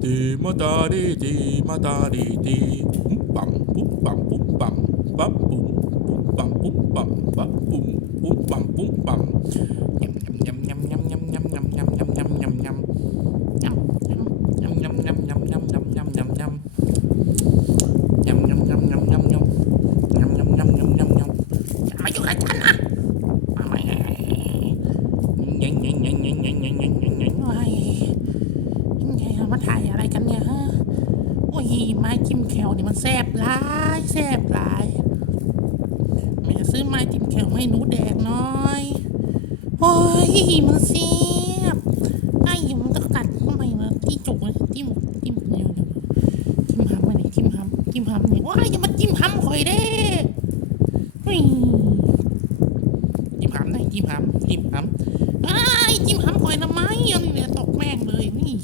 ti ma ta đi ti ma ta đi ti bấm bấm bấm bấm bấm bấm bấm bấm bấm bấm bấm bấm bấm bấm bấm bấm nhầm nhầm nhầm nhầm nhầm nhầm nhầm nhầm nhầm nhầm nhầm nhầm nhanh nhanh nhanh nhanh nhanh nhanh nhanh ถ่ายอะไรกันเนี่ยฮะโอ้ยไม้จิ้มแคลนี่มันแซ่บหลายแซ่บหลายแม่ซื้อไม้จิ้มแคลให้หนูแดกน้อยโอ้ยมันแซ่บไอ้ยมันก็กัดเข้าไปมาที่จุกจิ้มจิ้มเนี่ยจิ้มหำไปไหนจิ้มหำจิ้มหำเนี่ยว้ายอย่ามาจิ้มหำคอยเด้จิ้มหำได้จิ้มหำจิ้มหำไอ้จิ้มหำคอยทำไมอันนี้เลยตกแม่งเลยนี่